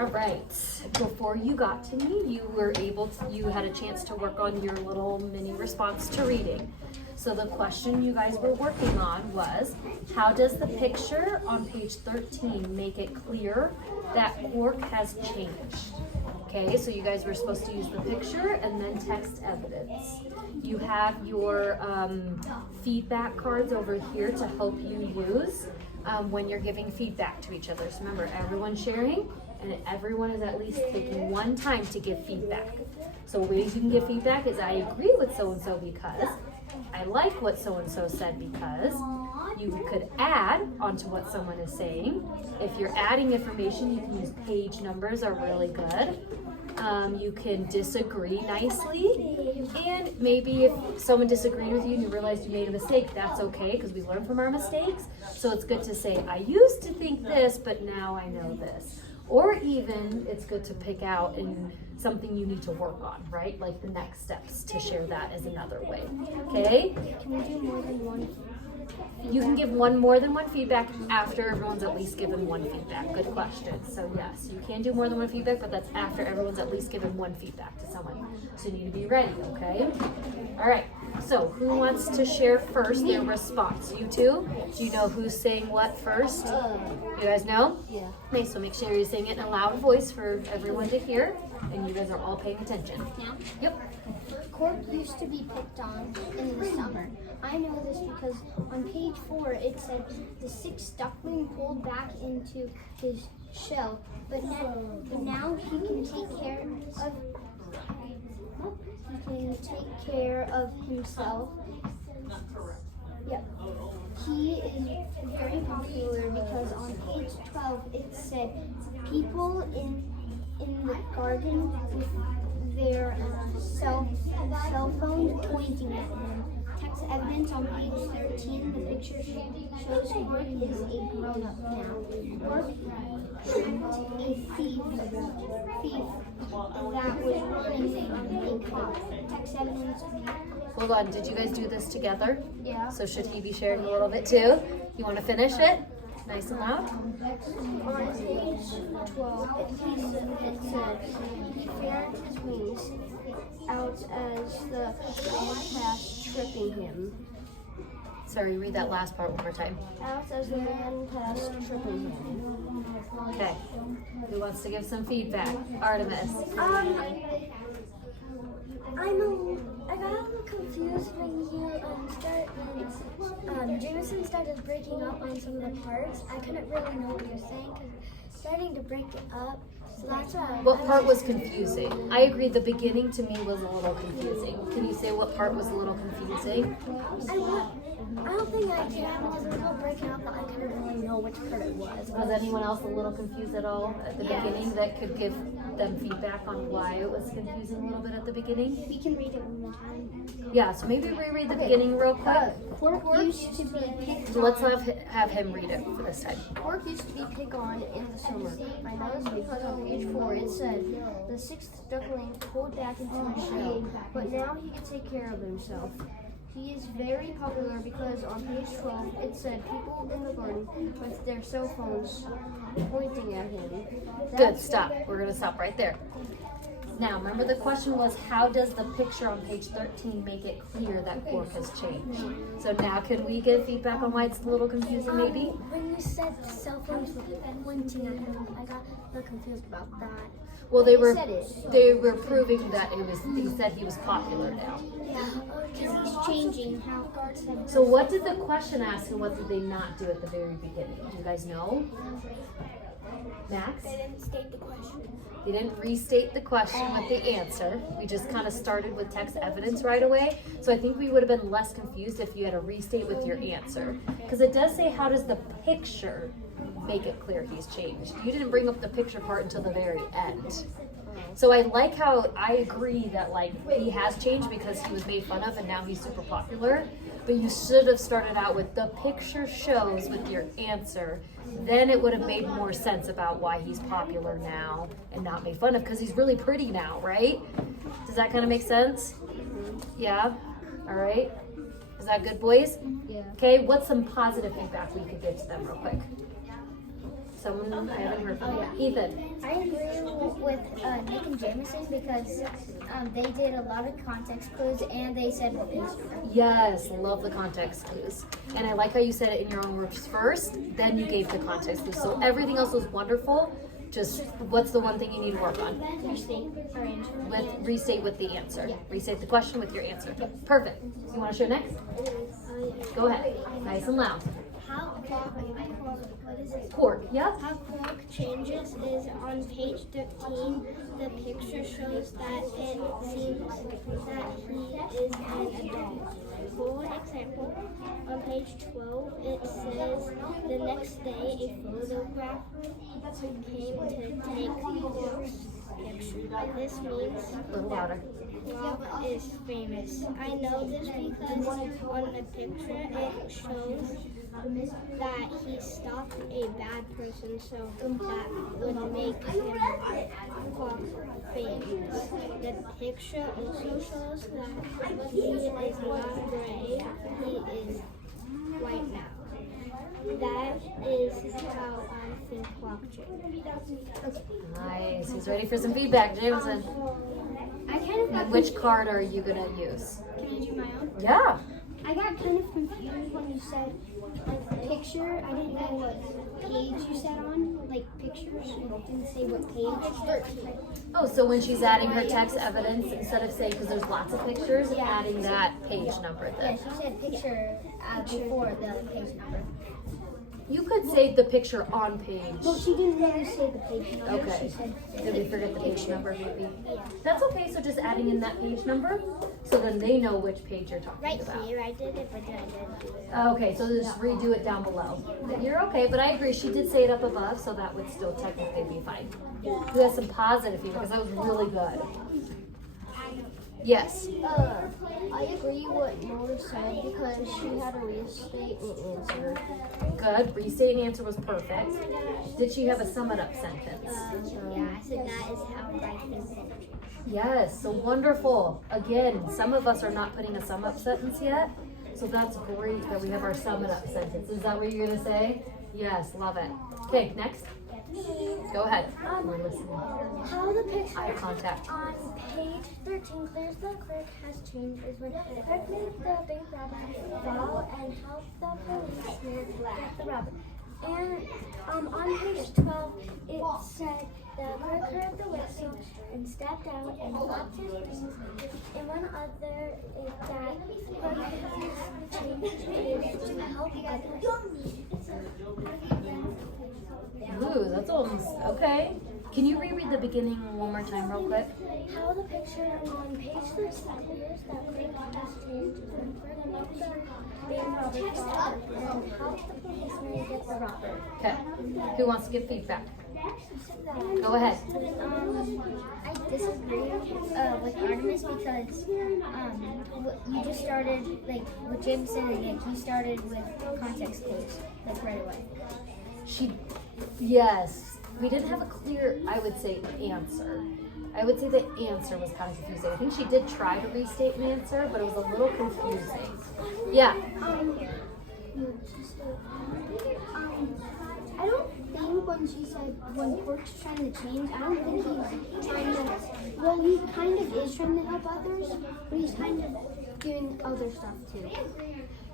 All right, before you got to me, you had a chance to work on your little mini response to reading. So the question you guys were working on was, how does the picture on page 13 make it clear that Quark has changed? Okay, so you guys were supposed to use the picture and then text evidence. You have your feedback cards over here to help you use when you're giving feedback to each other. So remember, everyone's sharing and everyone is at least taking one time to give feedback. So ways you can give feedback is, I agree with so-and-so because, I like what so-and-so said because. You could add onto what someone is saying. If you're adding information, you can use page numbers, are really good. You can disagree nicely, and maybe if someone disagreed with you and you realized you made a mistake, that's okay, because we learn from our mistakes. So it's good to say, I used to think this, but now I know this. Or even it's good to pick out in something you need to work on, right? Like the next steps, to share that is another way. Okay? Can we do more than one? You can give more than one feedback after everyone's at least given one feedback. Good question. So yes, you can do more than one feedback, but that's after everyone's at least given one feedback to someone. So you need to be ready, okay? All right, so who wants to share first their response? You two? Do you know who's saying what first? You guys know? Yeah. Okay, so make sure you're saying it in a loud voice for everyone to hear, and you guys are all paying attention. Yeah. Yep. Quark used to be picked on in the summer. I know this because on page 4 it said the 6th duckling pulled back into his shell, but now he can take care of himself. Yep. He is very popular because on page 12 it said people in the garden with their cell phones pointing at him. Text evidence on page 13. The picture shows Quark is a grown-up now. Quark tracked a thief that was running from a cop. Text evidence. Hold on, did you guys do this together? Yeah. So should he be sharing a little bit too? You want to finish it? Nice and loud? On page 12, it said, he fanned his wings out as the man passed, tripping him. Sorry, read that last part one more time. Out as the man passed, tripping him. Okay. Who wants to give some feedback? Artemis. I got a little confused when Jameson started breaking up on some of the parts. I couldn't really know what he was saying because starting to break it up. So that's why. What part was confusing? I agree, the beginning to me was a little confusing. Can you say what part was a little confusing? I don't think I can because it was all breaking up, but I couldn't really know which part it was. Was anyone else a little confused at all at the beginning that could give them feedback on why it was confusing a little bit at the beginning? We can read it one more time. Yeah, so maybe reread the beginning real quick. Quark used to be picked So let's have him read it for this time. Quark used to be picked on in the summer. I know this because on page 4 it said the 6th duckling pulled back into his shell, but now he can take care of himself. He is very popular because on page 12 it said people in the garden with their cell phones pointing at him. Good, stop. We're going to stop right there. Now, remember the question was, how does the picture on page 13 make it clear that Quark has changed? So now can we give feedback on why it's a little confusing maybe? When you said the cell phones were pointing at him, I got a little confused about that. Well, they were proving that they said he was popular now. Because he's changing how So what did the question ask and what did they not do at the very beginning? Do you guys know? Max? They didn't state the question. They didn't restate the question with the answer. We just kind of started with text evidence right away. So I think we would have been less confused if you had to restate with your answer. Because it does say, how does the picture make it clear he's changed? You didn't bring up the picture part until the very end. So I like how I agree that like he has changed because he was made fun of and now he's super popular. But you should have started out with the picture shows with your answer. Then it would have made more sense about why he's popular now and not made fun of because he's really pretty now, right? Does that kind of make sense? Yeah? All right. Is that good, boys? Yeah. Okay, what's some positive feedback we could give to them real quick? Someone I haven't heard from yet. Ethan. I agree with Nick and Jameson because they did a lot of context clues and they said what page number. Yes, love the context clues. And I like how you said it in your own words first, then you gave the context clues. So everything else was wonderful. Just what's the one thing you need to work on? Restate our answer. Restate with the answer. Restate the question with your answer. Perfect. You want to share next? Go ahead. Nice and loud. How what is it? Cork. Yep. How Quark changes is on page 13. The picture shows that it seems that he is an adult. For example, on page 12, it says the next day a photographer came to take Quark's picture. This means A little louder. Quark is famous. I know this because on the picture it shows that he stopped a bad person, so that would make him Quark famous. The picture also shows that he is not gray, he is white now. That is how I think Quark changed. Nice. He's ready for some feedback, Jameson. I kind of got Which card are you gonna use? Can I do my own? Yeah. I got kind of confused when you said like picture. I didn't know what page you said on, like pictures. It didn't say what page. Oh, so when she's adding her text evidence, instead of saying, because there's lots of pictures, adding that page number Yeah, then. she said picture before the page number. You could say the picture on page. Well, she didn't really say the page number. Okay. She said Did we forget the page number maybe? Yeah. That's okay, so just adding in that page number, so then they know which page you're talking Right about. here, I did it, but then I didn't do it. Okay, so just redo it down below. You're okay, but I agree, she did say it up above, so that would still technically be fine. You had some positive feedback, because that was really good. Yes. I agree what Nora said because she had a restate and answer. Good. Restate and answer was perfect. Did she have a sum it up sentence? Yeah, I said that is how I think. Yes, so wonderful. Again, some of us are not putting a sum up sentence yet, so that's great that we have our sum it up sentence. Is that what you're gonna say? Yes, love it. Okay, next. Go ahead. We're listening. How the picture Eye contact. on page 13 clears the clerk has changed is when Clerk made the big rabbit fall and helped the policeman get the rabbit. And on page 12, it said the clerk heard the whistle and stepped out and clapped his wings. And one other is that clerk has changed is to help others. Ooh, that's almost okay. Can you reread the beginning one more time real quick? How the picture on page 13 clears that Clerk has changed when Clerk made the big robber fall and helped the policeman get the robber. Okay. Who wants to give feedback? Go ahead. I disagree with Artemis because you just started like with Jameson and Nick. You started with context clues like right away. Yes. We didn't have a clear, I would say, answer. I would say the answer was kind of confusing. I think she did try to restate an answer, but it was a little confusing. Yeah. I don't think when she said when Quark's trying to change, I don't think he's trying to. Well, he kind of is trying to help others, but he's kind of doing other stuff too.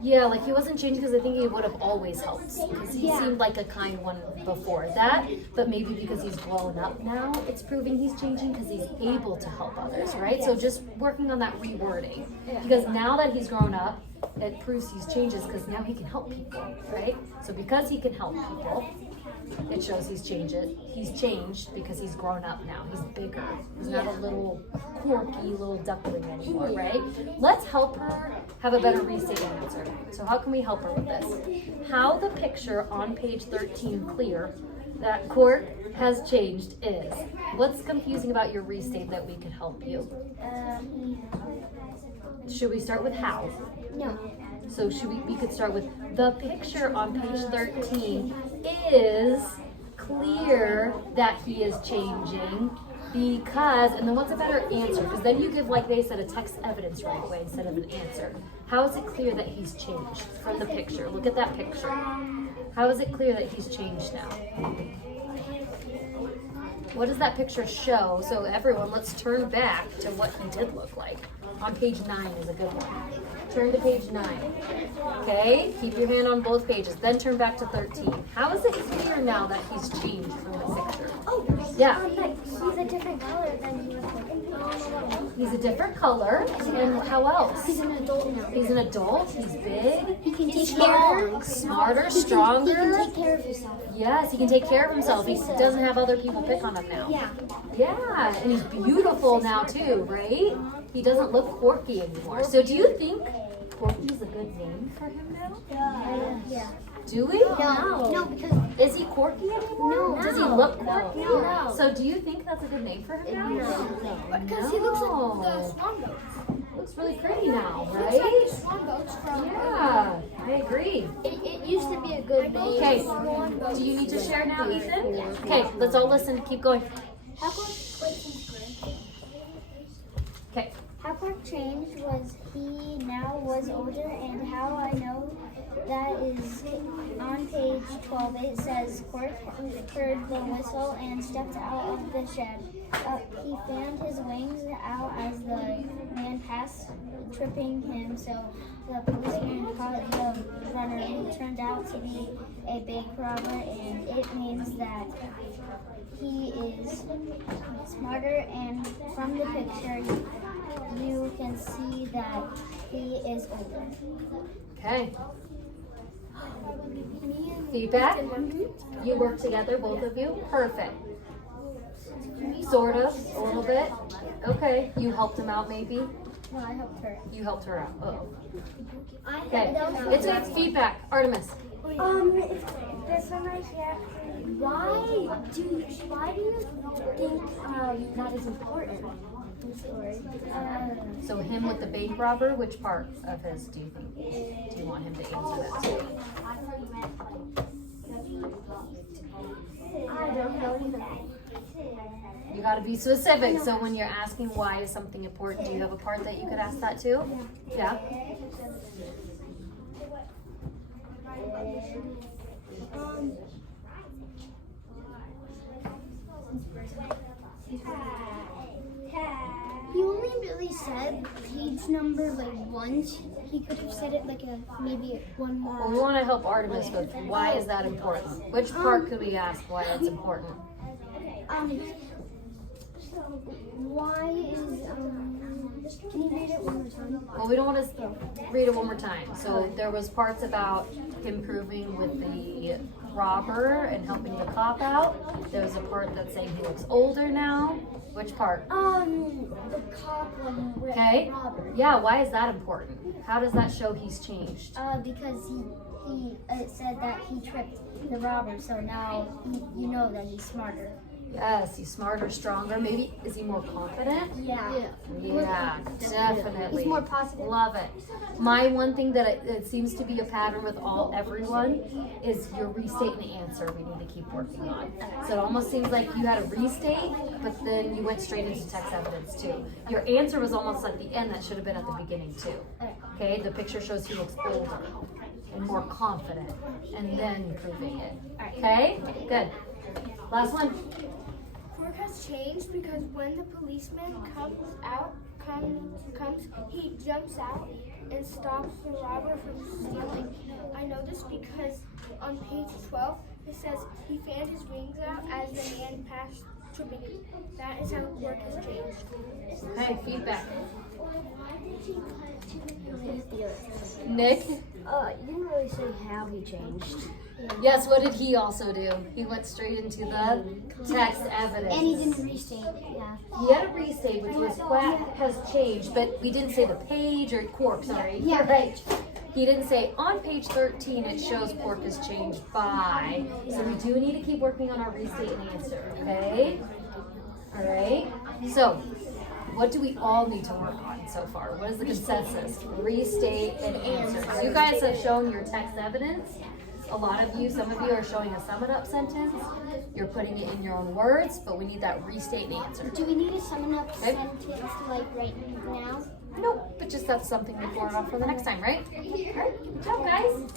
Yeah, like he wasn't changing because I think he would have always helped. Because he seemed like a kind one before that. But maybe because he's grown up now, it's proving he's changing because he's able to help others, right? So just working on that rewording. Because now that he's grown up, it proves he's changes because now he can help people, right? So because he can help people, it shows he's changed because he's grown up now. He's bigger. He's not a little quirky little duckling anymore, right? Let's help her have a better restating answer. So how can we help her with this? How the picture on page 13 clear that Quark has changed is. What's confusing about your restate that we can help you? Should we start with how? No. So we could start with the picture on page 13 is clear that he is changing because, and then what's a better answer? Because then you give, like they said, a text evidence right away instead of an answer. How is it clear that he's changed from the picture? Look at that picture. How is it clear that he's changed now? What does that picture show? So everyone, let's turn back to what he did look like. On page 9 is a good one. Turn to page 9. Okay, keep your hand on both pages. Then turn back to 13. How is it clear now that he's changed from the picture? Oh, Yeah. like he's a different color than he was like. He's a different color. And how else? He's an adult now. He's an adult. He's big. He can He's take care. smarter, stronger. He can take care of himself. Yes, he can take care of himself. He doesn't have other people pick on him now. Yeah. Yeah, and he's beautiful now too, right? He doesn't look quirky anymore. So do you think Quirky's a good name for him now? Yeah. Do we? No, because Is he quirky anymore? No. Does he look quirky? No. So do you think that's a good name for him now? because he looks like the swan boats. Looks really pretty now, Looks like the right? swan boats from. Yeah, I agree. It used to be a good name. Okay, do you need to share now, Ethan? Okay, let's all listen. Keep going. Okay. How Clark changed was he now was older, and how I know that is on page 12. It says Clark heard the whistle and stepped out of the shed. He fanned his wings out as the man passed, tripping him. So the policeman caught the runner, who turned out to be a bank robber, and it means that he is smarter, and from the picture you can see that he is older. Okay. Feedback? You work together, both of you? Perfect. Sort of, a little bit? Okay. You helped him out maybe? No, I helped her. You helped her out. Oh. I Okay. It's feedback. Artemis. This one right here. Why do you think that is important? So him with the bank robber, which part of his do you think? Do you want him to answer that to? I don't know either. You gotta be specific. So when you're asking why is something important, do you have a part that you could ask that to? Yeah? He only really said page number like once. He could have said it like maybe one more. Well, we want to help Artemis with why is that important? Which part could we ask why it's important? Why is can you read it one more time? Well, we don't want to read it one more time. So there was parts about him proving with the robber and helping the cop out. There was a part that's saying he looks older now. Which part? The cop Okay. robber. Yeah, why is that important? How does that show he's changed? Because he it said that he tripped the robber, so now you know that he's smarter. Yes, he's smarter, stronger. Maybe, is he more confident? Yeah. Yeah, definitely. He's more positive. Love it. My one thing that it seems to be a pattern with everyone is your restate and answer we need to keep working on. So it almost seems like you had a restate, but then you went straight into text evidence too. Your answer was almost at the end, that should have been at the beginning too. Okay, the picture shows he looks older and more confident, and then proving it. Okay, good. Last one. Work has changed because when the policeman comes, he jumps out and stops the robber from stealing. I know this because on page 12 it says he fanned his wings out as the man passed tripping him. That is how work has changed. Okay, feedback. Nick? You didn't really say how he changed. Yes, what did he also do? He went straight into the text evidence. And he didn't restate. Yeah. He had a restate, which was quack has changed, but we didn't say the page or quark, sorry. Yeah, right. He didn't say on page 13 it shows quark has changed by. So we do need to keep working on our restate and answer, okay? All right. So what do we all need to work on so far? What is the consensus? Restate and answer. So you guys have shown your text evidence. A lot of you, some of you are showing a sum it up sentence. You're putting it in your own words, but we need that restate and answer. Do we need to sum up sentence like right now? Nope, but just that's something to forward off for the next time, right? All right, good job, guys.